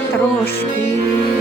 трошки.